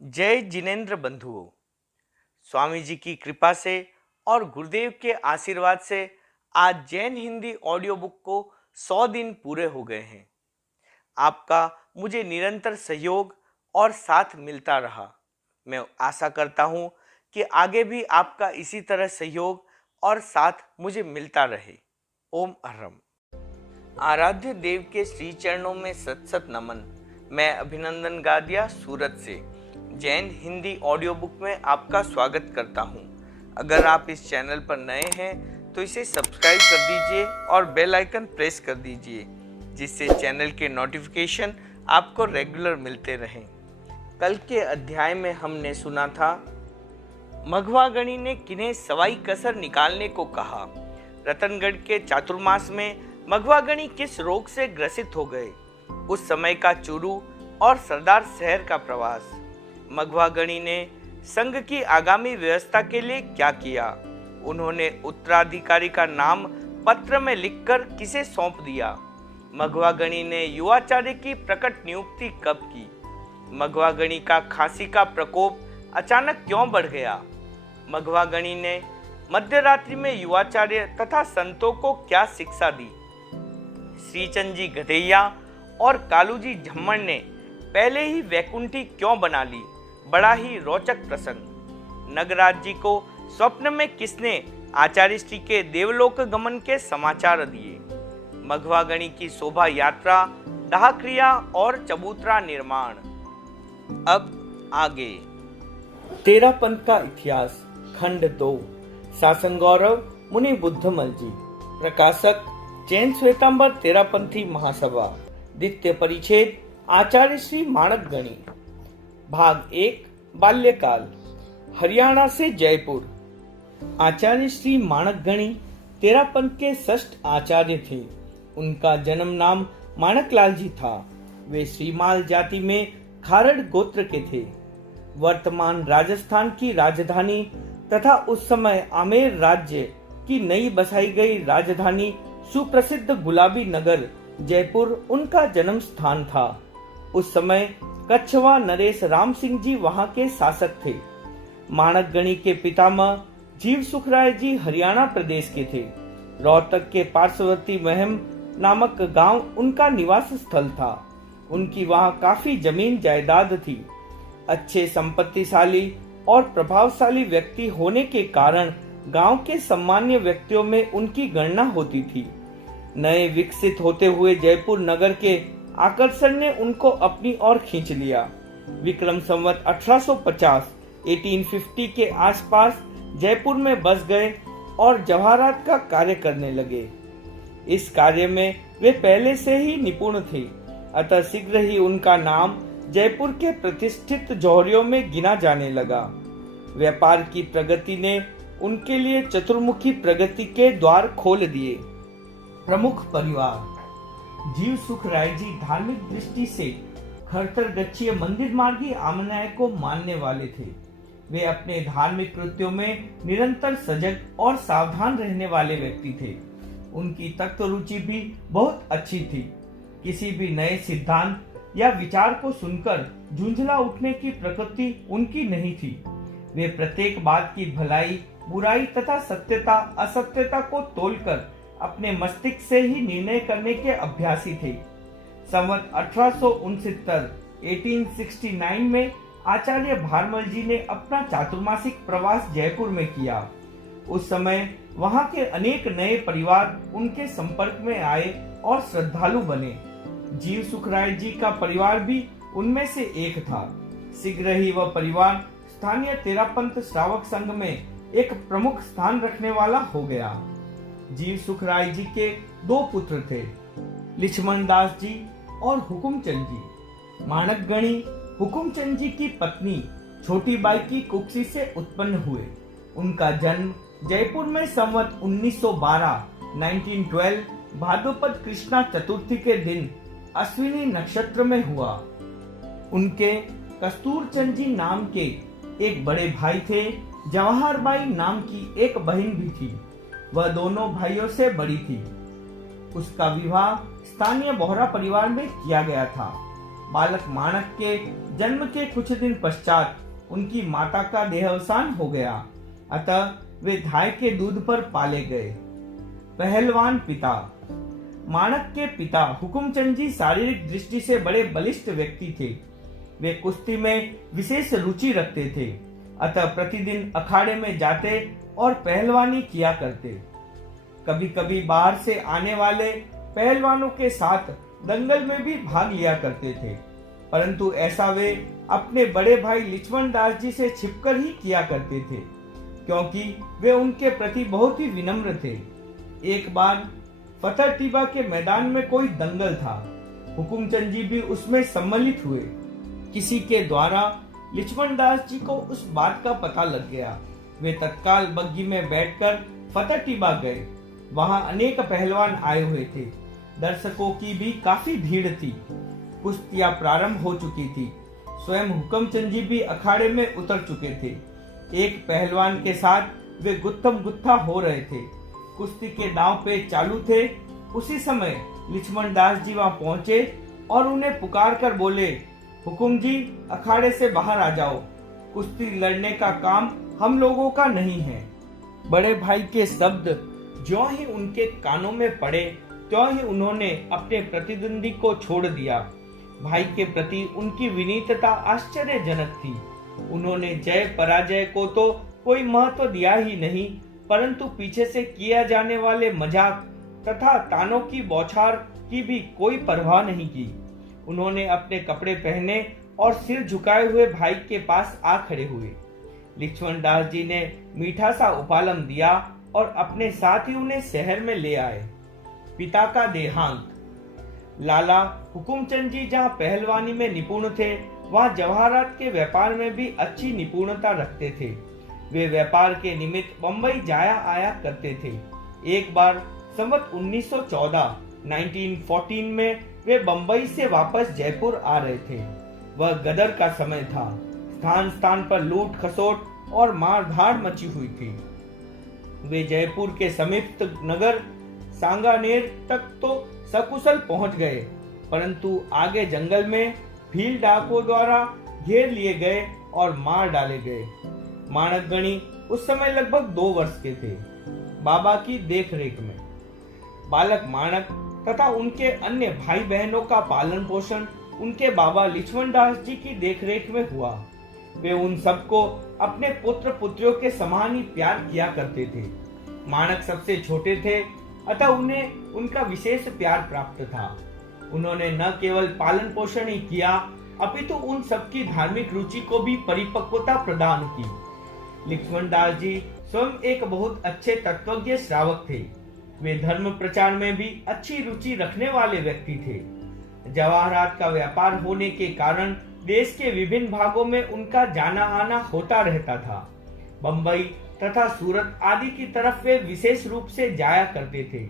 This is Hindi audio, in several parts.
जय जिनेन्द्र बंधुओं। स्वामी जी की कृपा से और गुरुदेव के आशीर्वाद से आज जैन हिंदी ऑडियो बुक को 100 दिन पूरे हो गए हैं। आपका मुझे निरंतर सहयोग और साथ मिलता रहा। मैं आशा करता हूँ कि आगे भी आपका इसी तरह सहयोग और साथ मुझे मिलता रहे। ओम अहरम। आराध्य देव के श्री चरणों में सत सत नमन। मैं अभिनंदन गादिया सूरत से जैन हिंदी ऑडियो बुक में आपका स्वागत करता हूं। अगर आप इस चैनल पर नए हैं तो इसे सब्सक्राइब कर दीजिए और बेल आइकन प्रेस कर दीजिए, जिससे चैनल के नोटिफिकेशन आपको रेगुलर मिलते रहें। कल के अध्याय में हमने सुना था मघवागणी ने किन्हें सवाई कसर निकालने को कहा। रतनगढ़ के चातुर्मास में मघवागणी किस रोग से ग्रसित हो गए, उस समय का चूरू और सरदार शहर का प्रवास, मघवागणी ने संघ की आगामी व्यवस्था के लिए क्या किया, उन्होंने उत्तराधिकारी का नाम पत्र में लिखकर किसे सौंप दिया, मघवागणी ने युवाचार्य की प्रकट नियुक्ति कब की, मघवागणी का खांसी का प्रकोप अचानक क्यों बढ़ गया, मघवागणी ने मध्यरात्रि में युवाचार्य तथा संतों को क्या शिक्षा दी, श्रीचंद जी गधैया और कालूजी झम्मण ने पहले ही वैकुंठी क्यों बना ली, बड़ा ही रोचक प्रसंग। नगराज जी को स्वप्न में किसने आचार्य श्री के देवलोक गमन के समाचार दिए, मघवागणी की शोभा यात्रा, दाह क्रिया और चबूतरा निर्माण। अब आगे। तेरह पंथ का इतिहास खंड 2, शासन गौरव मुनि बुद्धमल जी। प्रकाशक जैन श्वेतांबर तेरापंथी महासभा। द्वितीय परिच्छेद आचार्य श्री माणकगणी। भाग 1, बाल्यकाल। हरियाणा से जयपुर। आचार्य श्री माणकगणी तेरापंथ के षष्ठ आचार्य थे। उनका जन्म नाम माणकलाल जी था। वे श्रीमाल जाति में खारड़ गोत्र के थे। वर्तमान राजस्थान की राजधानी तथा उस समय आमेर राज्य की नई बसाई गई राजधानी सुप्रसिद्ध गुलाबी नगर जयपुर उनका जन्म स्थान था। उस समय कच्छवा नरेश राम सिंह जी वहां के शासक थे। माणकगणी के पितामह जीव सुखराय जी हरियाणा प्रदेश के थे। रोहतक के पार्श्ववर्ती महम नामक गांव उनका निवास स्थल था। उनकी वहां काफी जमीन जायदाद थी। अच्छे संपत्तिशाली और प्रभावशाली व्यक्ति होने के कारण गांव के सामान्य व्यक्तियों में उनकी गणना होती थी। नए विकसित होते हुए जयपुर नगर के आकर्षण ने उनको अपनी ओर खींच लिया। विक्रम संवत 1850 के आसपास जयपुर में बस गए और जवाहरात का कार्य करने लगे। इस कार्य में वे पहले से ही निपुण थे, अतः शीघ्र ही उनका नाम जयपुर के प्रतिष्ठित जौहरियों में गिना जाने लगा। व्यापार की प्रगति ने उनके लिए चतुर्मुखी प्रगति के द्वार खोल दिए। प्रमुख परिवार। जीव सुखराय जी धार्मिक दृष्टि से खरतर गच्छीय मंदिर मार्गी आमनाय को मानने वाले थे। वे अपने धार्मिक कृत्यों में निरंतर सजग और सावधान रहने वाले व्यक्ति थे। उनकी तत्व रुचि भी बहुत अच्छी थी। किसी भी नए सिद्धांत या विचार को सुनकर झुंझला उठने की प्रकृति उनकी नहीं थी। वे प्रत्येक बात की भलाई, बुराई तथा सत्यता असत्यता को तोलकर अपने मस्तिष्क से ही निर्णय करने के अभ्यासी थे। संवत 1869 में आचार्य भारमल जी ने अपना चातुर्मासिक प्रवास जयपुर में किया। उस समय वहां के अनेक नए परिवार उनके संपर्क में आए और श्रद्धालु बने। जीव सुखराय जी का परिवार भी उनमें से एक था। शीघ्र ही वह परिवार स्थानीय तेरापंथ श्रावक संघ में एक प्रमुख स्थान रखने वाला हो गया। जीव सुखराय जी के 2 पुत्र थे, लक्ष्मण दास जी और हुकुमचंद जी। माणकगणी हुकुमचंद जी की पत्नी छोटी बाई की कुक्षी से उत्पन्न हुए। उनका जन्म जयपुर में संवत 1912 भाद्रपद कृष्णा चतुर्थी के दिन अश्विनी नक्षत्र में हुआ। उनके कस्तूरचंद जी नाम के एक बड़े भाई थे। जवाहर बाई नाम की एक बहन भी थी। वह दोनों भाइयों से बड़ी थी। उसका विवाह स्थानीय बोहरा परिवार में किया गया था। बालक माणक के जन्म के कुछ दिन पश्चात उनकी माता का देहावसान हो गया, अतः वे धाय के दूध पर पाले गए। पहलवान पिता। माणक के पिता हुकुमचंद जी शारीरिक दृष्टि से बड़े बलिष्ठ व्यक्ति थे। वे कुश्ती में विशेष रुचि रखते थे, अतः प्रतिदिन अखाड़े में जाते और पहलवानी किया करते। कभी कभी बाहर से आने वाले पहलवानों के साथ दंगल में भी भाग लिया करते थे, परंतु ऐसा वे अपने बड़े भाई लक्ष्मण दास जी से छिपकर ही किया करते थे, क्योंकि वे उनके प्रति बहुत ही विनम्र थे। एक बार फतेह टीबा के मैदान में कोई दंगल था। हुकुमचंद जी भी उसमें सम्मिलित हुए। किसी के द्वारा लक्ष्मण दास जी को उस बात का पता लग गया। वे तत्काल बग्घी में बैठकर फतेह टीबा गए। वहां अनेक पहलवान आए हुए थे। दर्शकों की भी काफी भीड़ थी। कुश्तियां प्रारंभ हो चुकी थी। स्वयं हुकुमचंद जी भी अखाड़े में उतर चुके थे। एक पहलवान के साथ वे गुत्थम गुत्था हो रहे थे। कुश्ती के दांव पे चालू थे। उसी समय लक्ष्मण दास जी वहां पहुंचे और उन्हें पुकार कर बोले, हुकुम जी, अखाड़े से बाहर आ जाओ। कुश्ती लड़ने का काम हम लोगों का नहीं है। बड़े भाई के शब्द ज्यों ही उनके कानों में पड़े त्यों ही उन्होंने अपने प्रतिद्वंदी को छोड़ दिया। भाई के प्रति उनकी विनीतता आश्चर्यजनक थी। उन्होंने जय पराजय को तो कोई महत्व दिया ही नहीं, परंतु पीछे से किया जाने वाले मजाक तथा तानों की बौछार की भी कोई परवाह नहीं की। उन्होंने अपने कपड़े पहने और सिर झुकाए हुए भाई के पास आ खड़े हुए। लक्ष्मण दास जी ने मीठा सा उपालम दिया और अपने साथ ही उन्हें शहर में ले आए। पिता का देहांत। लाला हुकुमचंद जी जहाँ पहलवानी में निपुण थे, वहाँ जवाहरात के व्यापार में भी अच्छी निपुणता रखते थे। वे व्यापार के निमित्त बंबई जाया आया करते थे। एक बार संवत 1914 में वे बंबई से वापस जयपुर आ रहे थे। वह गदर का समय था। स्थान स्थान पर लूट खसोट और मारधाड़ मची हुई थी। वे जयपुर के समीप नगर सांगानेर तक तो सकुशल पहुंच गए, परंतु आगे जंगल में भील डाकुओं द्वारा घेर लिए गए और मार डाले गए। माणकगणी उस समय लगभग 2 वर्ष के थे। बाबा की देखरेख में बालक माणक तथा उनके अन्य भाई बहनों का पालन पोषण उनके बाबा लक्ष्मण दास जी की देखरेख में हुआ। वे उन सबको अपने पुत्र पुत्रियों के समान ही प्यार किया करते थे। माणक सबसे छोटे थे, अतः उन्हें उनका विशेष प्यार प्राप्त था। उन्होंने न केवल पालन पोषण ही किया, अपितु उन सबकी धार्मिक रुचि को भी परिपक्वता प्रदान की। लक्ष्मण दास जी स्वयं एक बहुत अच्छे तत्वज्ञ श्रावक थे। वे धर्म प्रचार में भी अच्छी रुचि रखने वाले व्यक्ति थे। जवाहरात का व्यापार होने के कारण देश के विभिन्न भागों में उनका जाना आना होता रहता था। बंबई तथा सूरत आदि की तरफ वे विशेष रूप से जाया करते थे।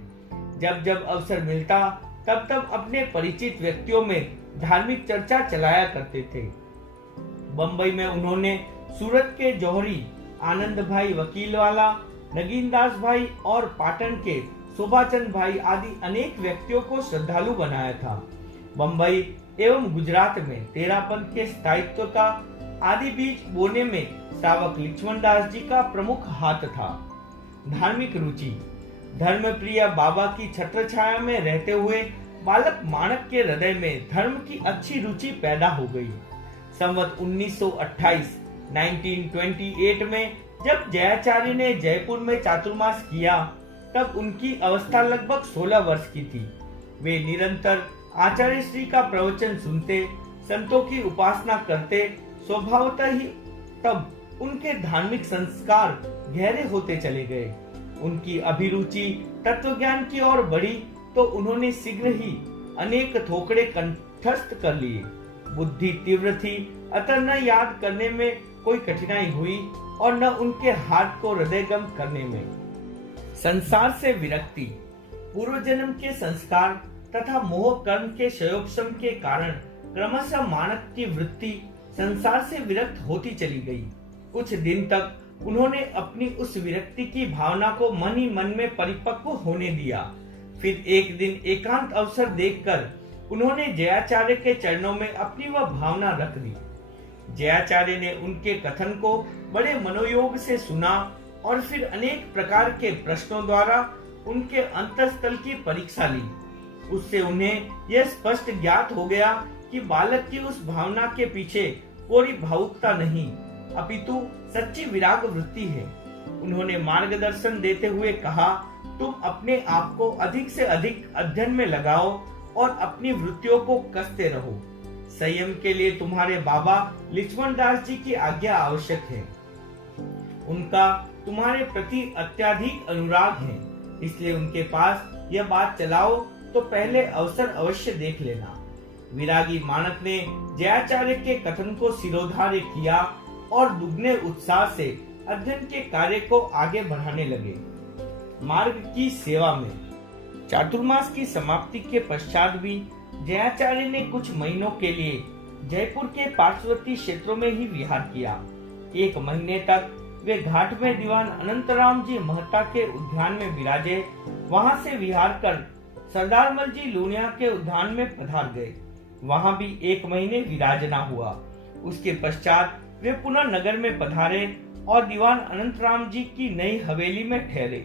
जब जब अवसर मिलता तब तब अपने परिचित व्यक्तियों में धार्मिक चर्चा चलाया करते थे। बंबई में उन्होंने सूरत के जौहरी, आनंद भाई वकीलवाला, नगीनदास भाई और पाटन के शोभाचंद भाई आदि अनेक व्यक्तियों को श्रद्धालु बनाया था। बंबई एवं गुजरात में तेरापंथ के स्थायित्व का आदि बीज बोने में श्रावक लक्ष्मण दास जी का प्रमुख हाथ था। धार्मिक रुचि। धर्म प्रिय बाबा की छत्र छाया में रहते हुए बालक माणक के हृदय में धर्म की अच्छी रुचि पैदा हो गई। संवत 1928 में जब जयाचार्य ने जयपुर में चातुर्मास किया, तब उनकी अवस्था लगभग 16 वर्ष की थी। वे निरंतर आचार्य श्री का प्रवचन सुनते, संतों की उपासना करते। स्वभावतः ही तब उनके धार्मिक संस्कार गहरे होते चले गए। उनकी अभिरुचि तत्वज्ञान की ओर बढ़ी तो उन्होंने शीघ्र ही अनेक थोकड़े कंठस्थ कर लिए। बुद्धि तीव्र थी, अतः न याद करने में कोई कठिनाई हुई और न उनके हाथ को हृदयगम करने में। संसार से विरक्ति। पूर्व जन्म के संस्कार तथा मोह कर्म के संयोगक्षम के कारण क्रमशः माणक की वृत्ति संसार से विरक्त होती चली गई। कुछ दिन तक उन्होंने अपनी उस विरक्ति की भावना को मन ही मन में परिपक्व होने दिया। फिर एक दिन एकांत अवसर देखकर उन्होंने जयाचार्य के चरणों में अपनी वह भावना रख दी। जयाचार्य ने उनके कथन को बड़े मनोयोग से सुना और फिर अनेक प्रकार के प्रश्नों द्वारा उनके अंतःस्थल की परीक्षा ली। उससे उन्हें यह स्पष्ट ज्ञात हो गया कि बालक की उस भावना के पीछे कोई भावुकता नहीं, अपितु सच्ची विराग वृत्ति है। उन्होंने मार्गदर्शन देते हुए कहा, तुम अपने आप को अधिक से अधिक अध्ययन में लगाओ और अपनी वृत्तियों को कसते रहो। संयम के लिए तुम्हारे बाबा लक्ष्मण दास जी की आज्ञा आवश्यक है। उनका तुम्हारे प्रति अत्यधिक अनुराग है, इसलिए उनके पास यह बात चलाओ तो पहले अवसर अवश्य देख लेना। विरागी मानक ने जयाचार्य के कथन को सिरोधार्य किया और दुगने उत्साह से अध्ययन के कार्य को आगे बढ़ाने लगे। मार्ग की सेवा में चातुर्मास की समाप्ति के पश्चात भी जयाचार्य ने कुछ महीनों के लिए जयपुर के पार्श्ववर्ती क्षेत्रों में ही विहार किया। 1 महीने तक वे घाट में दीवान अनंतराम जी महता के उद्यान में विराजे। वहां से विहार कर सरदारमल जी लूनिया के उद्यान में पधार गए। वहां भी 1 महीने विराजना हुआ। उसके पश्चात वे पुनः नगर में पधारे और दीवान अनंतराम जी की नई हवेली में ठहरे।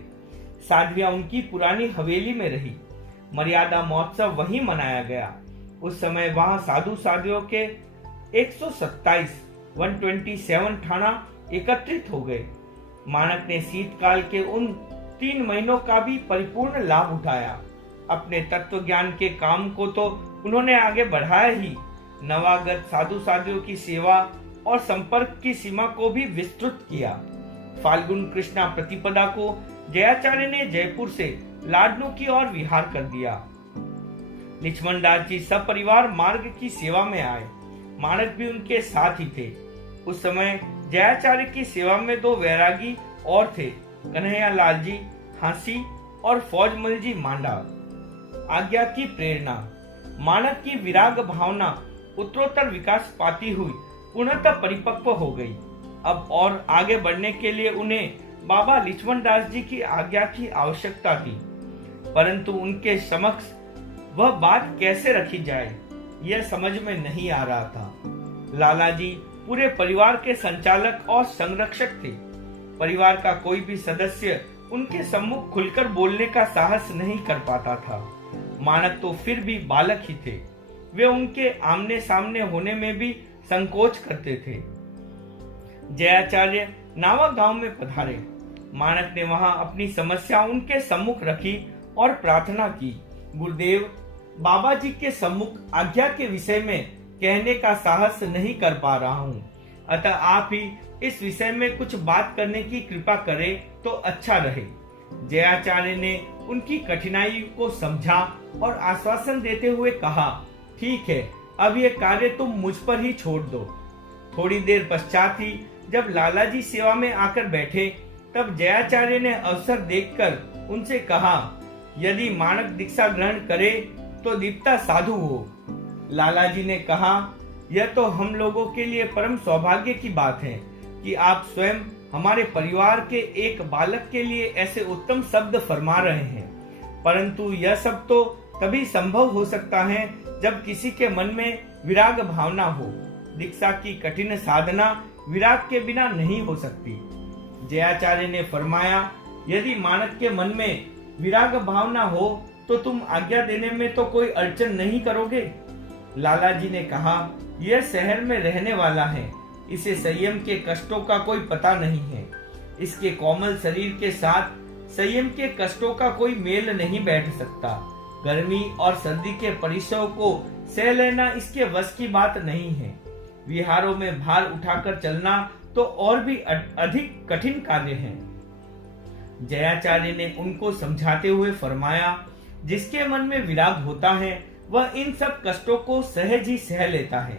साध्वियां उनकी पुरानी हवेली में रही। मर्यादा महोत्सव वहीं मनाया गया। उस समय वहां साधु साध्वियों के 127 ठाणा एकत्रित हो गए। मानक ने शीतकाल के उन 3 महीनों का भी परिपूर्ण लाभ उठाया। अपने तत्व ज्ञान के काम को तो उन्होंने आगे बढ़ाया ही, नवागत साधु साध्वियों की सेवा और संपर्क की सीमा को भी विस्तृत किया। फाल्गुन कृष्णा प्रतिपदा को जयाचार्य ने जयपुर से लाडनू की ओर विहार कर दिया। लक्ष्मण दास जी सपरिवार मार्ग की सेवा में आए। मानक भी उनके साथ ही थे। उस समय जयाचार्य की सेवा में 2 वैरागी और थे, कन्हैया लाल जी हांसी और फौजमल जी मांडा। आज्ञा की प्रेरणा। मानक की विराग भावना उत्तरोत्तर विकास पाती हुई पूर्णतः परिपक्व हो गई। अब और आगे बढ़ने के लिए उन्हें बाबा लक्ष्मण दास जी की आज्ञा की आवश्यकता थी, परंतु उनके समक्ष वह बात कैसे रखी जाए यह समझ में नहीं आ रहा था। लाला जी पूरे परिवार के संचालक और संरक्षक थे। परिवार का कोई भी सदस्य उनके सम्मुख खुलकर बोलने का साहस नहीं कर पाता था। मानक तो फिर भी बालक ही थे। वे उनके आमने सामने होने में भी संकोच करते थे। जयाचार्य नावा गांव में पधारे। मानक ने वहां अपनी समस्या उनके सम्मुख रखी और प्रार्थना की, गुरुदेव, बाबा जी के सम्मुख आज्ञा के विषय में कहने का साहस नहीं कर पा रहा हूँ, अतः आप ही इस विषय में कुछ बात करने की कृपा करें तो अच्छा रहे। जयाचार्य ने उनकी कठिनाई को समझा और आश्वासन देते हुए कहा, ठीक है, अब यह कार्य तुम मुझ पर ही छोड़ दो। थोड़ी देर पश्चात ही जब लाला जी सेवा में आकर बैठे, तब जयाचार्य ने अवसर देखकर उनसे कहा, यदि मानक दीक्षा ग्रहण करे तो दीप्ता साधु हो। लाला जी ने कहा, यह तो हम लोगों के लिए परम सौभाग्य की बात है कि आप स्वयं हमारे परिवार के एक बालक के लिए ऐसे उत्तम शब्द फरमा रहे हैं, परंतु यह सब तो तभी संभव हो सकता है जब किसी के मन में विराग भावना हो। दीक्षा की कठिन साधना विराग के बिना नहीं हो सकती। जयाचार्य ने फरमाया, यदि मानक के मन में विराग भावना हो तो तुम आज्ञा देने में तो कोई अड़चन नहीं करोगे। लाला जी ने कहा, यह शहर में रहने वाला है, इसे संयम के कष्टों का कोई पता नहीं है। इसके कोमल शरीर के साथ संयम के कष्टों का कोई मेल नहीं बैठ सकता। गर्मी और सर्दी के परिसरों को सह लेना इसके वश की बात नहीं है। विहारों में भार उठाकर चलना तो और भी अधिक कठिन कार्य है। जयाचार्य ने उनको समझाते हुए फरमाया, जिसके मन में विराग होता है वह इन सब कष्टों को सहज ही सह लेता है।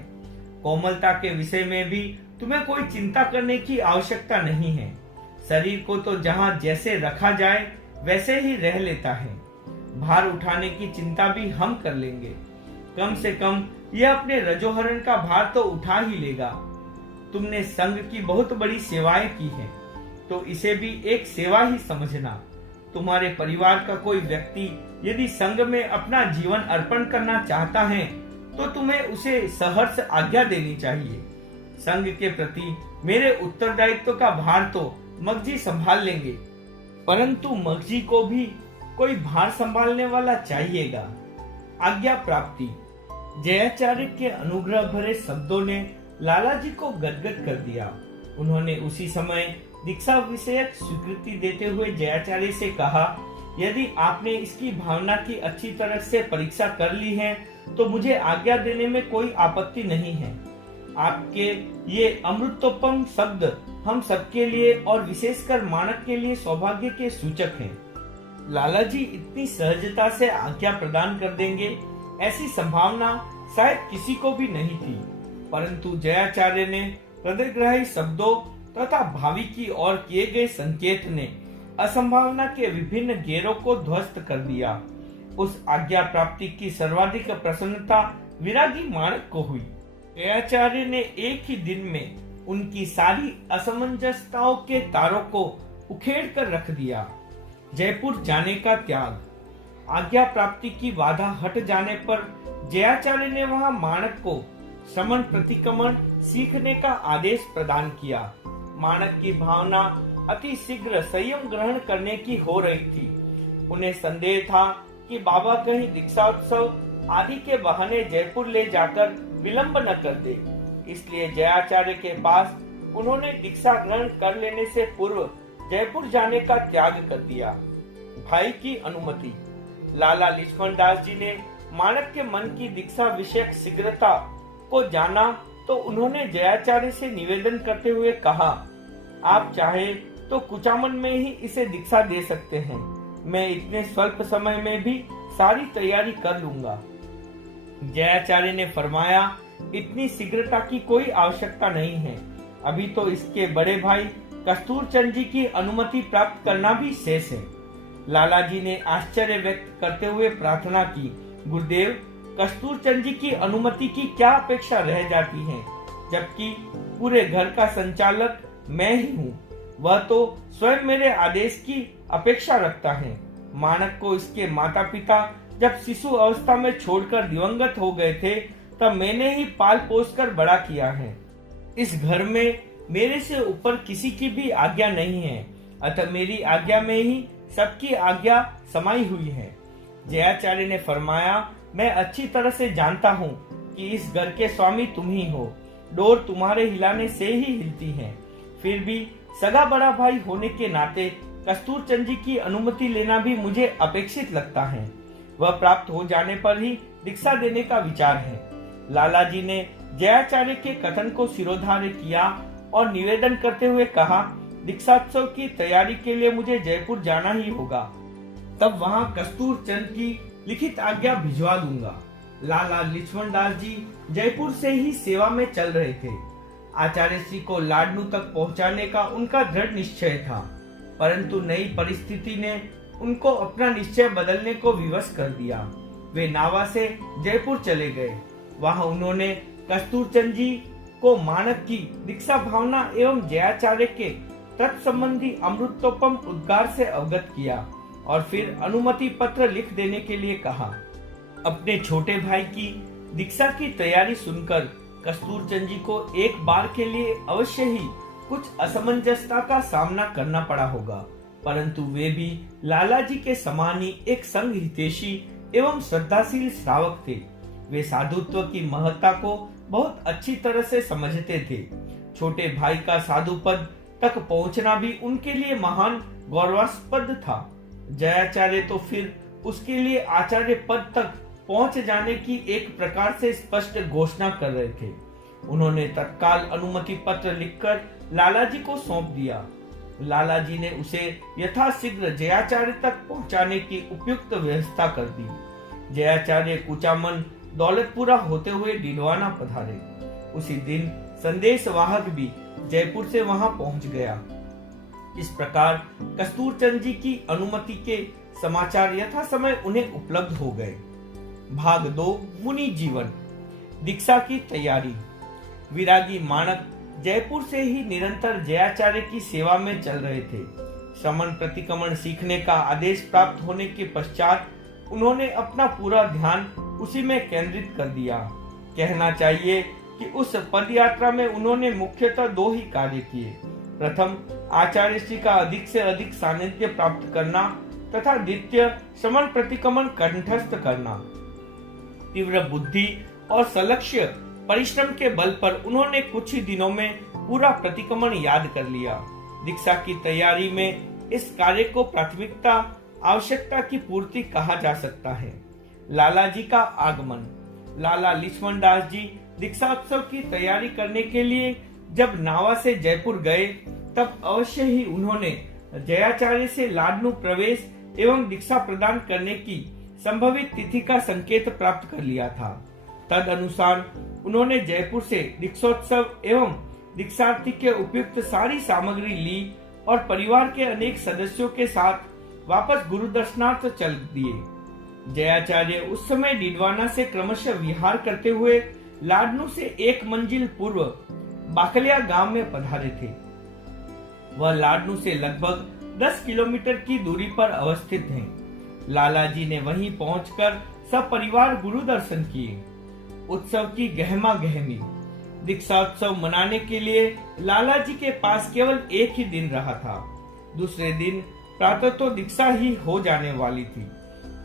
कोमलता के विषय में भी तुम्हें कोई चिंता करने की आवश्यकता नहीं है। शरीर को तो जहाँ जैसे रखा जाए वैसे ही रह लेता है। भार उठाने की चिंता भी हम कर लेंगे। कम से कम यह अपने रजोहरण का भार तो उठा ही लेगा। तुमने संघ की बहुत बड़ी सेवाएं की हैं, तो इसे भी एक सेवा ही समझना। तुम्हारे परिवार का कोई व्यक्ति यदि संघ में अपना जीवन अर्पण करना चाहता है तो तुम्हें उसे सहर्ष आज्ञा देनी चाहिए। संघ के प्रति मेरे उत्तरदायित्व का भार तो मगजी संभाल लेंगे, परंतु मगजी को भी कोई भार संभालने वाला चाहिएगा। आज्ञा प्राप्ति। जयाचार्य के अनुग्रह भरे शब्दों ने लालाजी को गदगद कर दिया। उन्होंने उसी समय दीक्षा विषयक स्वीकृति देते हुए जयाचार्य से कहा, यदि आपने इसकी भावना की अच्छी तरह से परीक्षा कर ली है तो मुझे आज्ञा देने में कोई आपत्ति नहीं है। आपके ये अमृतोपम शब्द हम सबके लिए और विशेषकर मानक के लिए सौभाग्य के सूचक हैं। लालाजी इतनी सहजता से आज्ञा प्रदान कर देंगे ऐसी संभावना शायद किसी को भी नहीं थी, परंतु जयाचार्य ने हृदयग्राही शब्दों तथा भावी की ओर किए गए संकेत ने असंभावना के विभिन्न घेरों को ध्वस्त कर दिया। उस आज्ञा प्राप्ति की सर्वाधिक प्रसन्नता विरागी मानक को हुई। जयाचार्य ने एक ही दिन में उनकी सारी असमंजसताओं के तारों को उखेड़ कर रख दिया। जयपुर जाने का त्याग। आज्ञा प्राप्ति की बाधा हट जाने पर जयाचार्य ने वहां मानक को श्रमण प्रतिक्रमण सीखने का आदेश प्रदान किया। मानक की भावना अति शीघ्र संयम ग्रहण करने की हो रही थी। उन्हें संदेह था कि बाबा कहीं दीक्षाोत्सव आदि के बहाने जयपुर ले जाकर विलंब न कर दे, इसलिए जयाचार्य के पास उन्होंने दीक्षा ग्रहण कर लेने से पूर्व जयपुर जाने का त्याग कर दिया। भाई की अनुमति। लाला लक्ष्मण दास जी ने मानक के मन की दीक्षा विषयक शीघ्रता को जाना तो उन्होंने जयाचार्य से निवेदन करते हुए कहा, आप चाहे तो कुचामन में ही इसे दीक्षा दे सकते हैं। मैं इतने स्वल्प समय में भी सारी तैयारी कर लूंगा। जयाचार्य ने फरमाया, इतनी शीघ्रता की कोई आवश्यकता नहीं है। अभी तो इसके बड़े भाई कस्तूरचंद जी की अनुमति प्राप्त करना भी शेष है। लालाजी ने आश्चर्य व्यक्त करते हुए प्रार्थना की, गुरुदेव, कस्तूरचंद जी की अनुमति की क्या अपेक्षा रह जाती है, जबकि पूरे घर का संचालक मैं ही हूँ। वह तो स्वयं मेरे आदेश की अपेक्षा रखता है। मानक को इसके माता पिता जब शिशु अवस्था में छोड़कर दिवंगत हो गए थे तब मैंने ही पाल पोस कर बड़ा किया है। इस घर में मेरे से ऊपर किसी की भी आज्ञा नहीं है, अतः मेरी आज्ञा में ही सबकी आज्ञा समाई हुई है। जयाचार्य ने फरमाया, मैं अच्छी तरह से जानता हूँ कि इस घर के स्वामी तुम ही हो। डोर तुम्हारे हिलाने से ही हिलती है। फिर भी सगा बड़ा भाई होने के नाते कस्तूरचंद जी की अनुमति लेना भी मुझे अपेक्षित लगता है। वह प्राप्त हो जाने पर ही दीक्षा देने का विचार है। लालाजी ने जयाचार्य के कथन को सिरोधार्य किया और निवेदन करते हुए कहा, दीक्षात्सव की तैयारी के लिए मुझे जयपुर जाना ही होगा। तब वहां कस्तूरचंद की लिखित आज्ञा भिजवा दूंगा। लाला लक्ष्मण दास जी जयपुर से ही सेवा में चल रहे थे। आचार्य श्री को लाडनू तक पहुंचाने का उनका दृढ़ निश्चय था, परंतु नई परिस्थिति ने उनको अपना निश्चय बदलने को विवश कर दिया। वे नावा से जयपुर चले गए। वहां उन्होंने कस्तूरचंद जी को मानक की दीक्षा भावना एवं जयाचार्य के तत्संबंधी अमृतोपम उद्गार से अवगत किया और फिर अनुमति पत्र लिख देने के लिए कहा। अपने छोटे भाई की दीक्षा की तैयारी सुनकर कस्तूरचंद जी को एक बार के लिए अवश्य ही कुछ असमंजसता का सामना करना पड़ा होगा, परंतु वे भी लालाजी के समान ही एक संग हितैषी एवं श्रद्धाशील श्रावक थे। वे साधुत्व की महत्ता को बहुत अच्छी तरह से समझते थे। छोटे भाई का साधु पद तक पहुंचना भी उनके लिए महान गौरवास्पद था। जयाचार्य तो फिर उसके लिए आचार्य पद तक पहुंच जाने की एक प्रकार से स्पष्ट घोषणा कर रहे थे। उन्होंने तत्काल अनुमति पत्र लिखकर लालाजी को सौंप दिया। लालाजी ने उसे यथाशीघ्र जयाचार्य तक पहुंचाने की उपयुक्त व्यवस्था कर दी। जयाचार्य कुचामन दौलतपुरा होते हुए डिडवाना पधारे। उसी दिन संदेश वाहक भी जयपुर से वहां पहुंच गया। इस प्रकार कस्तूरचंद जी की अनुमति के समाचार यथा समय उन्हें उपलब्ध हो गए। भाग 2 मुनि जीवन। दीक्षा की तैयारी। विरागी मानक जयपुर से ही निरंतर जयाचार्य की सेवा में चल रहे थे। श्रमण प्रतिक्रमण सीखने का आदेश प्राप्त होने के पश्चात उन्होंने अपना पूरा ध्यान उसी में केंद्रित कर दिया। कहना चाहिए कि उस पद यात्रा में उन्होंने मुख्यतः 2 ही कार्य किए। प्रथम, आचार्य श्री का अधिक से अधिक सानिध्य प्राप्त करना तथा द्वितीय, श्रमण प्रतिक्रमण कंठस्थ करना। तीव्र बुद्धि और सलक्ष्य परिश्रम के बल पर उन्होंने कुछ ही दिनों में पूरा प्रतिक्रमण याद कर लिया। दीक्षा की तैयारी में इस कार्य को प्राथमिकता आवश्यकता की पूर्ति कहा जा सकता है। लाला जी का आगमन। लाला लक्ष्मण दास जी दीक्षा उत्सव की तैयारी करने के लिए जब नावा से जयपुर गए तब अवश्य ही उन्होंने जयाचार्य से लाडनू प्रवेश एवं दीक्षा प्रदान करने की संभवित तिथि का संकेत प्राप्त कर लिया था। तद अनुसार उन्होंने जयपुर से दीक्षोत्सव एवं दीक्षार्थी के उपयुक्त सारी सामग्री ली और परिवार के अनेक सदस्यों के साथ वापस गुरु दर्शनार्थ चल दिए। जयाचार्य उस समय डिडवाना से क्रमशः विहार करते हुए लाडनू से 1 मंजिल पूर्व बाकलिया गांव में पधारे थे। वह लाडनू से लगभग 10 किलोमीटर की दूरी पर अवस्थित है। लाला जी ने वहीं पहुंचकर सपरिवार गुरु दर्शन किए। उत्सव की गहमा गहमी। दीक्षा उत्सव मनाने के लिए लाला जी के पास केवल 1 ही दिन रहा था। दूसरे दिन प्रातः तो दीक्षा ही हो जाने वाली थी,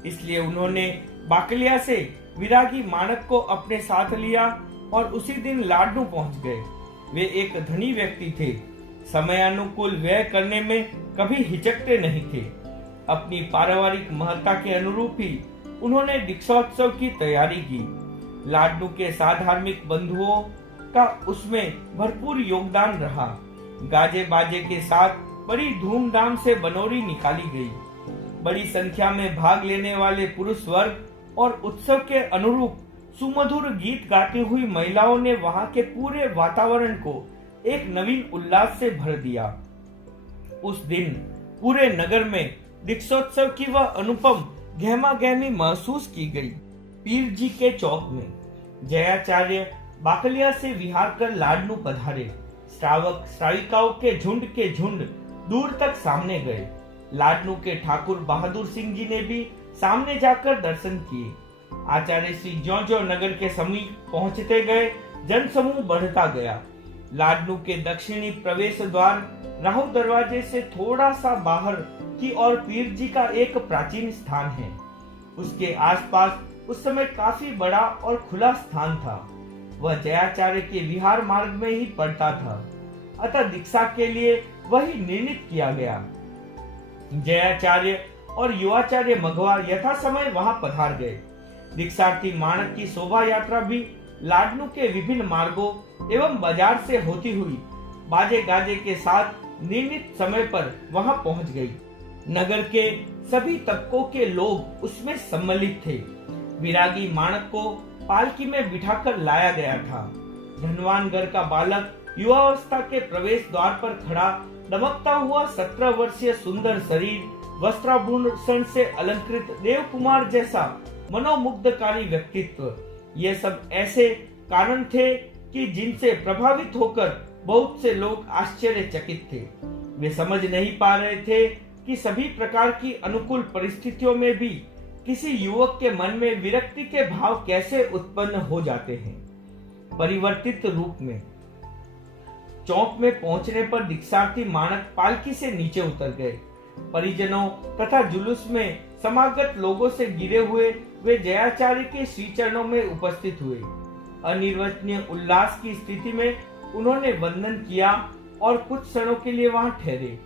इसलिए उन्होंने बाकलिया से विरागी माणक को अपने साथ लिया और उसी दिन लाडनू पहुंच गए। वे एक धनी व्यक्ति थे, समयानुकूल व्यय करने में कभी हिचकते नहीं थे। अपनी पारिवारिक महत्ता के अनुरूप ही उन्होंने दीक्षोत्सव की तैयारी की। लाडनू के साधार्मिक बंधुओं का उसमें भरपूर योगदान रहा। गाजे बाजे के साथ बड़ी धूमधाम से बनोरी निकाली गई। बड़ी संख्या में भाग लेने वाले पुरुष वर्ग और उत्सव के अनुरूप सुमधुर गीत गाती हुई महिलाओं ने वहां के पूरे वातावरण को एक नवीन उल्लास से भर दिया। उस दिन पूरे नगर में दीक्षोत्सव की वह अनुपम गहमा गहमी महसूस की गई। पीर जी के चौक में जयाचार्य बाकलिया से विहार कर लाडनू पधारे। श्रावक श्राविकाओं के झुंड दूर तक सामने गए। लाडनू के ठाकुर बहादुर सिंह जी ने भी सामने जाकर दर्शन किए। आचार्य श्री ज्यों नगर के समीप पहुंचते गए, जन समूह बढ़ता गया। लाडनू के दक्षिणी प्रवेश द्वार राहु दरवाजे से थोड़ा सा बाहर की ओर पीर जी का एक प्राचीन स्थान है। उसके आसपास उस समय काफी बड़ा और खुला स्थान था। वह जयाचार्य के विहार मार्ग में ही पड़ता था, अतः दीक्षा के लिए वही निर्णित किया गया। जयाचार्य और युवाचार्य मघवा यथा समय वहां पधार गए। दीक्षार्थी माणक की शोभा यात्रा भी लाडनू के विभिन्न मार्गों एवं बाजार से होती हुई बाजे गाजे के साथ निर्णित समय पर वहां पहुंच गई। नगर के सभी तबकों के लोग उसमें सम्मिलित थे। विरागी माणक को पालकी में बिठाकर लाया गया था। धनवानगढ़ का बालक युवावस्था के प्रवेश द्वार पर खड़ा दमकता हुआ 17 वर्षीय सुंदर शरीर, वस्त्राभूषण से अलंकृत देव कुमार जैसा मनोमुग्धकारी व्यक्तित्व, ये सब ऐसे कारण थे कि जिनसे प्रभावित होकर बहुत से लोग आश्चर्यचकित थे। वे समझ नहीं पा रहे थे कि सभी प्रकार की अनुकूल परिस्थितियों में भी किसी युवक के मन में विरक्ति के भाव कैसे उत्पन्न हो जाते हैं। परिवर्तित रूप में चौक में पहुंचने पर दीक्षार्थी माणक पालकी से नीचे उतर गए। परिजनों तथा जुलूस में समागत लोगों से घिरे हुए वे जयाचार्य के श्री चरणों में उपस्थित हुए। अनिर्वचनीय उल्लास की स्थिति में उन्होंने वंदन किया और कुछ क्षणों के लिए वहां ठहरे।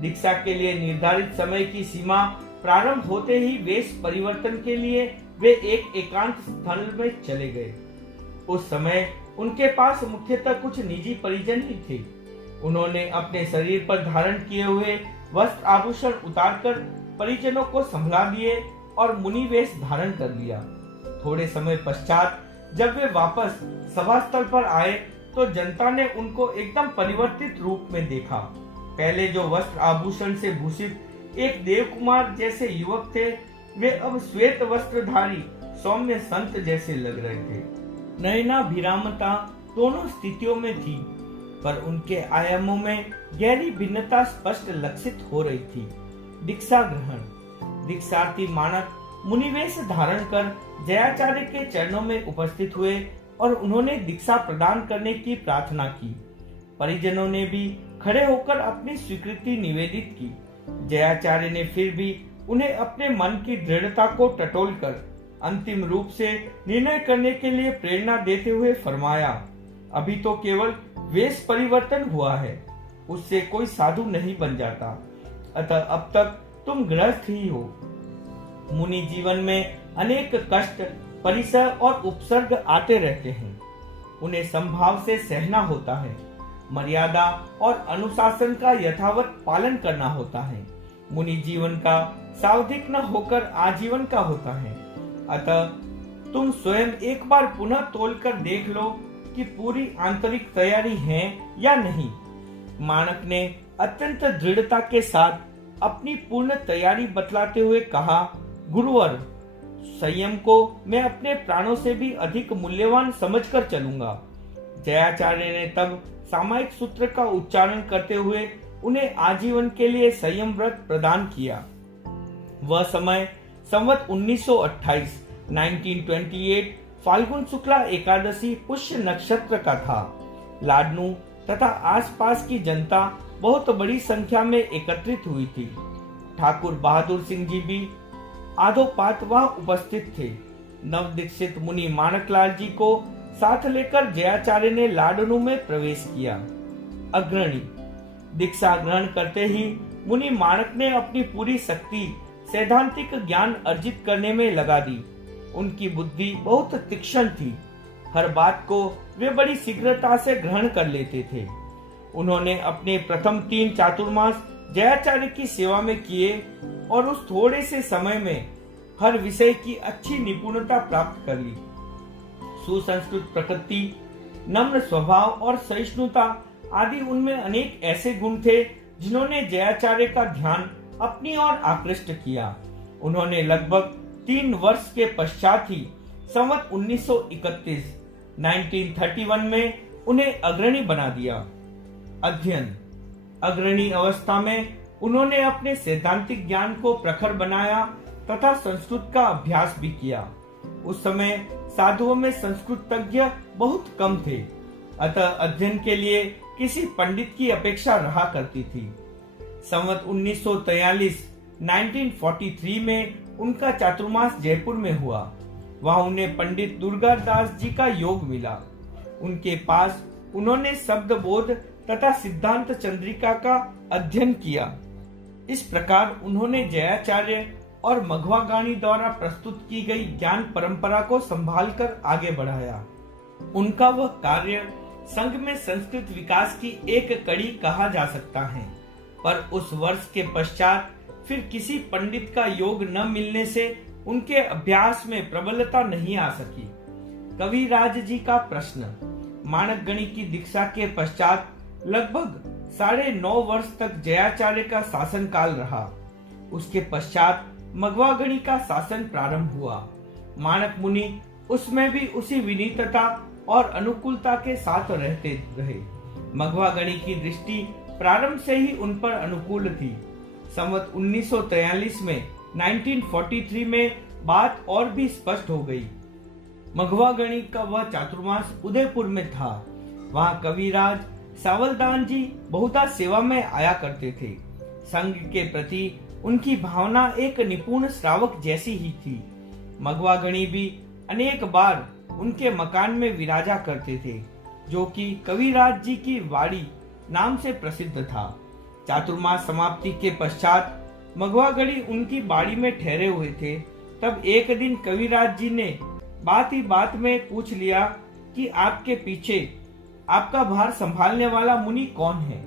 दीक्षा के लिए निर्धारित समय की सीमा प्रारंभ होते ही वेश परिवर्तन के लिए वे एक एकांत स्थल में चले गए। उस समय उनके पास मुख्यतः कुछ निजी परिजन ही थे। उन्होंने अपने शरीर पर धारण किए हुए वस्त्र आभूषण उतारकर परिजनों को संभला दिए और मुनि वेश धारण कर लिया। थोड़े समय पश्चात जब वे वापस सभा स्थल पर आए तो जनता ने उनको एकदम परिवर्तित रूप में देखा। पहले जो वस्त्र आभूषण से भूषित एक देव कुमार जैसे युवक थे, वे अब श्वेत वस्त्रधारी सौम्य संत जैसे लग रहे थे। नयनाभिरामता दोनों स्थितियों में थी। पर उनके आयामों में गहरी भिन्नता स्पष्ट लक्षित हो रही थी। दीक्षा ग्रहण। दीक्षार्थी माणक मुनिवेश धारण कर जयाचार्य के चरणों में उपस्थित हुए और उन्होंने दीक्षा प्रदान करने की प्रार्थना की। परिजनों ने भी खड़े होकर अपनी स्वीकृति निवेदित की। जयाचार्य ने फिर भी उन्हें अपने मन की दृढ़ता को टटोलकर अंतिम रूप से निर्णय करने के लिए प्रेरणा देते हुए फरमाया, अभी तो केवल वेश परिवर्तन हुआ है, उससे कोई साधु नहीं बन जाता, अतः अब तक तुम गृहस्थ ही हो। मुनि जीवन में अनेक कष्ट, परिसर और उपसर्ग आते रहते हैं। उन्हें संभाव से सहना होता है। मर्यादा और अनुशासन का यथावत पालन करना होता है। मुनि जीवन का सावधिक न होकर आजीवन का होता है। अतः तुम स्वयं एक बार पुनः तोलकर देख लो कि पूरी आंतरिक तैयारी है या नहीं। माणक ने अत्यंत दृढ़ता के साथ अपनी पूर्ण तैयारी बतलाते हुए कहा, गुरुवर, संयम को मैं अपने प्राणों से भी अधिक मूल्यवान समझकर चलूंगा। जयाचार्य ने तब सामायिक सूत्र का उच्चारण करते हुए उन्हें आजीवन के लिए संयम व्रत प्रदान किया। वह समय संवत 1928 1928 फाल्गुन शुक्ला एकादशी पुष्य नक्षत्र का था। लाडनू तथा आसपास की जनता बहुत बड़ी संख्या में एकत्रित हुई थी। ठाकुर बहादुर सिंह जी भी आधोपात वहां उपस्थित थे। नवदीक्षित मुनि माणकलाल जी को साथ लेकर जयाचार्य ने लाडनू में प्रवेश किया। अग्रणी। दीक्षा ग्रहण करते ही मुनि माणक ने अपनी पूरी शक्ति सैद्धांतिक ज्ञान अर्जित करने में लगा दी। उनकी बुद्धि बहुत तीक्ष्ण थी। हर बात को वे बड़ी शीघ्रता से ग्रहण कर लेते थे। उन्होंने अपने प्रथम 3 चातुर्मास जयाचार्य की सेवा में किए और उस थोड़े से समय में हर विषय की अच्छी निपुणता प्राप्त कर ली। सुसंस्कृत प्रकृति, नम्र स्वभाव और सहिष्णुता आदि उनमें अनेक ऐसे गुण थे जिन्होंने जयाचार्य का ध्यान अपनी ओर आकृष्ट किया। उन्होंने लगभग 3 वर्ष के पश्चात ही संवत 1931 1931 में उन्हें अग्रणी बना दिया। अध्ययन। अग्रणी अवस्था में उन्होंने अपने सैद्धांतिक ज्ञान को प्रखर बनाया तथा संस्कृत का अभ्यास भी किया। उस समय साधुओं में संस्कृत तज्ञ बहुत कम थे, अतः अध्ययन के लिए किसी पंडित की अपेक्षा रहा करती थी। संवत 1943 1943 में उनका चातुर्मास जयपुर में हुआ। वहां उन्हें पंडित दुर्गादास जी का योग मिला। उनके पास उन्होंने शब्द बोध तथा सिद्धांत चंद्रिका का अध्ययन किया। इस प्रकार उन्होंने जयाचार्य और मघवागाणी द्वारा प्रस्तुत की गई ज्ञान परंपरा को संभालकर आगे बढ़ाया। उनका वह कार्य संघ में संस्कृत विकास की एक कड़ी कहा जा सकता है, पर उस वर्ष के पश्चात फिर किसी पंडित का योग न मिलने से उनके अभ्यास में प्रबलता नहीं आ सकी। कविराज जी का प्रश्न। माणकगणी की दीक्षा के पश्चात लगभग 9.5 वर्ष तक जयाचार्य का शासन काल रहा। उसके पश्चात मघवागणी का शासन प्रारंभ हुआ। माणक मुनि उसमें भी उसी विनीतता और अनुकूलता के साथ रहते रहे। मघवागणी की दृष्टि प्रारंभ से ही उन पर अनुकूल थी। संवत 1943 में 1943 में बात और भी स्पष्ट हो गई। मघवागणी का वह चातुर्मास उदयपुर में था। वहां कविराज सावलदान जी बहुधा सेवा में आया करते थे। संघ के प्रति उनकी भावना एक निपुण श्रावक जैसी ही थी। मघवागणी भी अनेक बार उनके मकान में विराजा करते थे, जो कि कविराज जी की वाड़ी नाम से प्रसिद्ध था। चातुर्मास समाप्ति के पश्चात मघवागणी उनकी बाड़ी में ठहरे हुए थे। तब एक दिन कविराज जी ने बात ही बात में पूछ लिया कि आपके पीछे आपका भार संभालने वाला मुनि कौन है।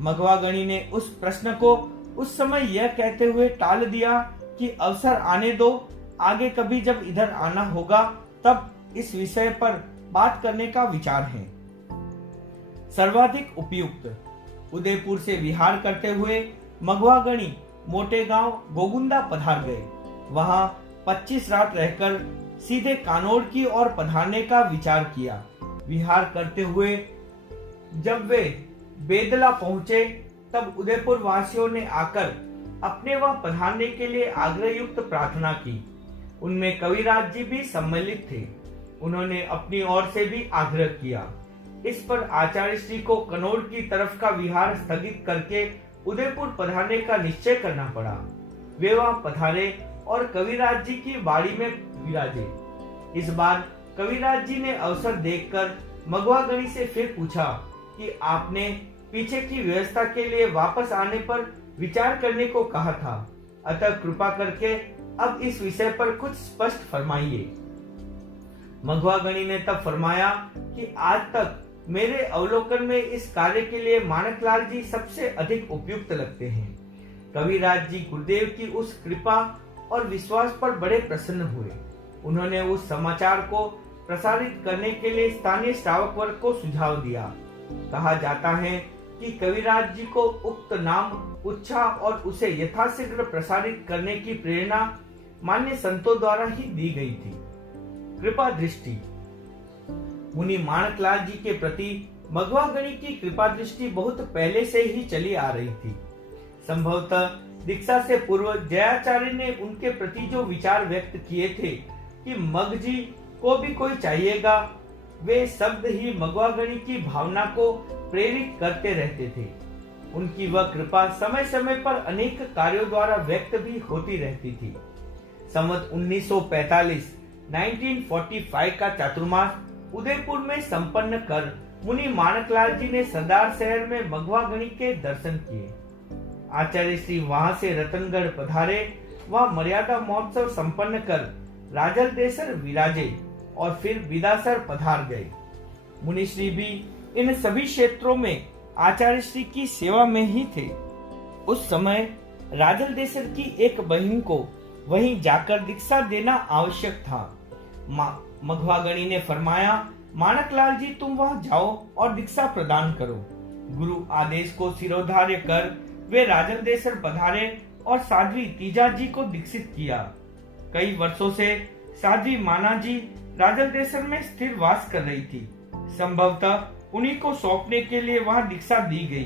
मघवागणी ने उस प्रश्न को उस समय यह कहते हुए टाल दिया कि अवसर आने दो, आगे कभी जब इधर आना होगा तब इस विषय पर बात करने का विचार है। सर्वाधिक उपयुक्त। उदयपुर से विहार करते हुए मघवागणी मोटे गांव गोगुंदा पधार गए। वहां 25 रात रहकर सीधे कानौड़ की ओर पधारने का विचार किया। विहार करते हुए जब वे बेदला पहुंचे तब उदयपुर वासियों ने आकर अपने वहां पधारने के लिए आग्रहयुक्त प्रार्थना की। उनमें कविराज जी भी सम्मिलित थे। उन्होंने अपनी ओर से भी आग्रह किया। इस पर आचार्य श्री को कनौर की तरफ का विहार स्थगित करके उदयपुर पधारने का निश्चय करना पड़ा। वे वहां पधारे और कविराज जी की बाड़ी में विराजे। इस बार कविराज जी ने अवसर देखकर मघवागणी से फिर पूछा कि आपने पीछे की व्यवस्था के लिए वापस आने पर विचार करने को कहा था, अतः कृपा करके अब इस विषय पर कुछ स्पष्ट फरमाइए। मघवागणी ने तब फरमाया कि आज तक मेरे अवलोकन में इस कार्य के लिए माणकलाल जी सबसे अधिक उपयुक्त लगते हैं। कविराज जी गुरुदेव की उस कृपा और विश्वास पर बड़े प्रसन्न हुए। उन्होंने उस समाचार को प्रसारित करने के लिए स्थानीय श्रावक वर्ग को सुझाव दिया। कहा जाता है कि कविराज जी को उक्त नाम उच्छा और उसे यथाशीघ्र प्रसारित करने की प्रेरणा मान्य संतों द्वारा ही दी गई थी। कृपा दृष्टि। मुनि माणकलाल जी के प्रति मघवागणी की कृपा दृष्टि बहुत पहले से ही चली आ रही थी। संभवतः दीक्षा से पूर्व जयाचार्य ने उनके प्रति जो विचार व्यक्त किए थे कि मग जी को भी कोई चाहिएगा, वे शब्द ही मघवागणी की भावना को प्रेरित करते रहते थे। उनकी वह कृपा समय समय पर अनेक कार्यों द्वारा व्यक्त भी होती रहती थी। संवत 1945 1945 का चातुर्मास उदयपुर में संपन्न कर मुनि माणकलाल जी ने सरदार शहर में मघवागणी के दर्शन किए। आचार्य श्री वहां से रतनगढ़ पधारे। वहां मर्यादा महोत्सव संपन्न कर राजलदेसर विराजे और फिर बिदासर पधार गए। मुनिश्री भी इन सभी क्षेत्रों में आचार्य श्री की सेवा में ही थे। उस समय राजलदेसर की एक बहन को वहीं जाकर दीक्षा देना आवश्यक था। मघवागणी ने फरमाया, माणकलाल जी तुम वहां जाओ और दीक्षा प्रदान करो। गुरु आदेश को सिरोधार्य कर वे राजलदेसर पधारे और साध्वी तीजा जी को दीक्षित किया। कई वर्षों से साध्वी माना जी राजलदेसर में स्थिर वास कर रही थी। संभवतः उन्हीं को सौंपने के लिए वहां दीक्षा दी गई।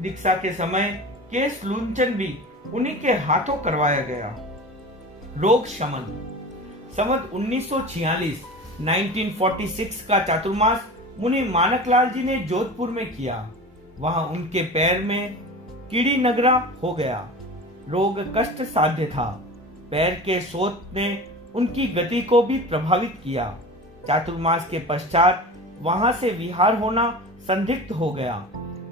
दीक्षा के समय केश लूंचन भी उन्हीं के हाथों करवाया गया। रोग शमन। संवत 1946 1946 का चातुर्मास मुनि माणकलाल जी ने जोधपुर में किया। वहां उनके पैर में कीड़ी नगरा हो गया। रोग कष्ट साध्य था। पैर के शोथ ने उनकी गति को भी प्रभावित किया। चातुर्मास के पश्चात वहां से विहार होना संदिग्ध हो गया,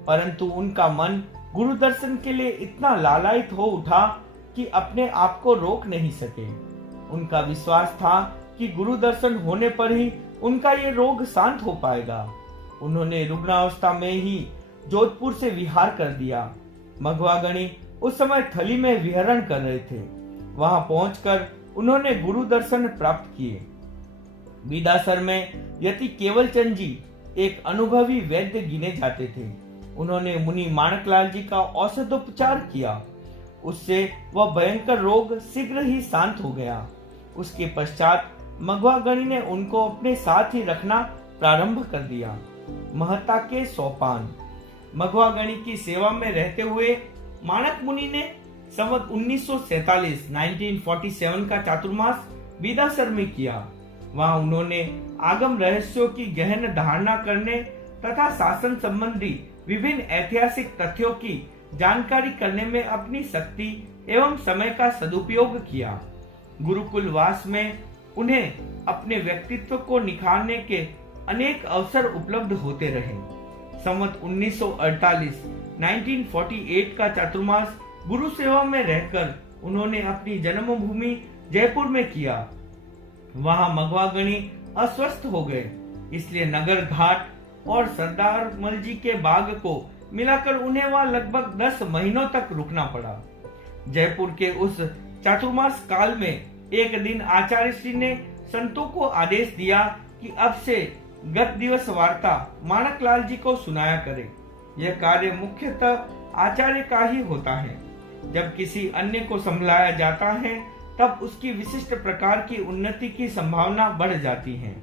परंतु उनका मन गुरु दर्शन के लिए इतना लालायित हो उठा कि अपने आप को रोक नहीं सके। उनका विश्वास था कि गुरु दर्शन होने पर ही उनका ये रोग शांत हो पाएगा। उन्होंने रुग्णावस्था में ही जोधपुर से विहार कर दिया। मघवागणी उस समय थली में विहरण कर रहे थे। वहां पहुंचकर उन्होंने गुरु दर्शन प्राप्त किए। बिदासर में यति केवलचंद जी एक अनुभवी वैद्य गिने जाते थे। उन्होंने मुनि माणकलाल जी का औषधोपचार किया। उससे वह भयंकर रोग शीघ्र ही शांत हो गया। उसके पश्चात मघवागणी ने उनको अपने साथ ही रखना प्रारंभ कर दिया। महता के सोपान। मघवागणी की सेवा में रहते हुए माणक मुनि ने संवत 1947 1947 का चातुर्मास बिदासर में किया। वहां उन्होंने आगम रहस्यों की गहन धारणा करने तथा शासन संबंधी विभिन्न ऐतिहासिक तथ्यों की जानकारी करने में अपनी शक्ति एवं समय का सदुपयोग किया। गुरुकुल वास में उन्हें अपने व्यक्तित्व को निखारने के अनेक अवसर उपलब्ध होते रहे। संवत 1948 1948 का चातुर्मास गुरु सेवा में रहकर उन्होंने अपनी जन्मभूमि जयपुर में किया। वहां मघवागणी अस्वस्थ हो गए, इसलिए नगर घाट और सरदार मल जी के बाग को मिलाकर उन्हें वहां लगभग 10 महीनों तक रुकना पड़ा। जयपुर के उस चातुर्मास काल में एक दिन आचार्य श्री ने संतों को आदेश दिया कि अब से गत दिवस वार्ता माणकलाल जी को सुनाया करें। यह कार्य मुख्यतः आचार्य का ही होता है। जब किसी अन्य को संभलाया जाता है तब उसकी विशिष्ट प्रकार की उन्नति की संभावना बढ़ जाती है।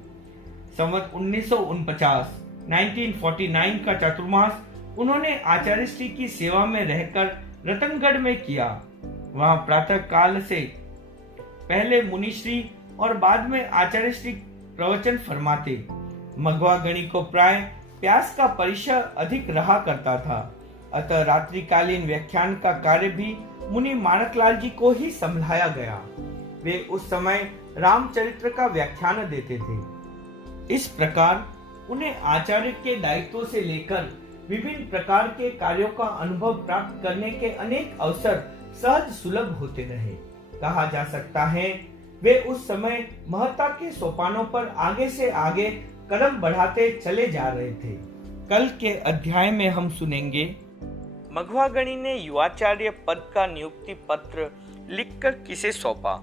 संवत 1949 1949 का चातुर्मास उन्होंने आचार्य श्री की सेवा में रहकर रतनगढ़ में किया। वहां प्रातः काल से पहले मुनिश्री और बाद में आचार्य श्री प्रवचन फरमाते। मघवा गणी को प्राय प्यास का परिचय अधिक रहा करता था, अतः रात्रिकालीन व्याख्यान का कार्य भी मुनि माणकलाल जी को ही संभाला गया। वे उस समय रामचरित्र का व्याख्यान देते थे। इस प्रकार उन्हें आचार्य के दायित्वों से लेकर विभिन्न प्रकार के कार्यों का अनुभव प्राप्त करने के अनेक अवसर सहज सुलभ होते रहे। कहा जा सकता है वे उस समय महत्ता के सोपानों पर आगे से आगे कदम बढ़ाते चले जा रहे थे। कल के अध्याय में हम सुनेंगे मघवा गणी ने युवाचार्य पद का नियुक्ति पत्र लिखकर किसे सौंपा।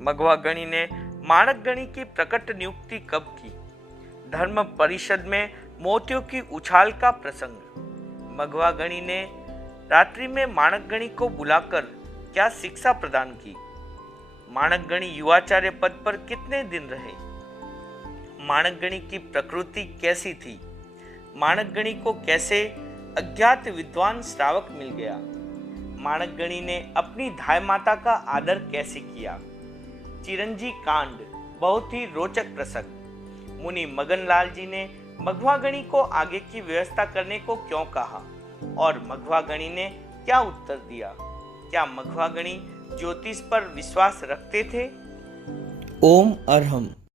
मघवा गणी ने माणक गणी की प्रकट नियुक्ति कब की। धर्म परिषद में मोतियों की उछाल का प्रसंग। मघवा गणी ने रात्रि में माणक गणी को बुलाकर क्या शिक्षा प्रदान की। माणक गणी युवाचार्य पद पर कितने दिन रहे। माणक गणी की प्रकृति कैसी थी। माणक गणी को कैसे अज्ञात विद्वान श्रावक मिल गया। माणक गणी ने अपनी धाय माता का आदर कैसे किया। चिरंजी कांड बहुत ही रोचक प्रसंग। मुनि मगनलाल जी ने मघवा गणी को आगे की व्यवस्था करने को क्यों कहा और मघवा गणी ने क्या उत्तर दिया। क्या मघवा गणी ज्योतिष पर विश्वास रखते थे। ओम अरहम।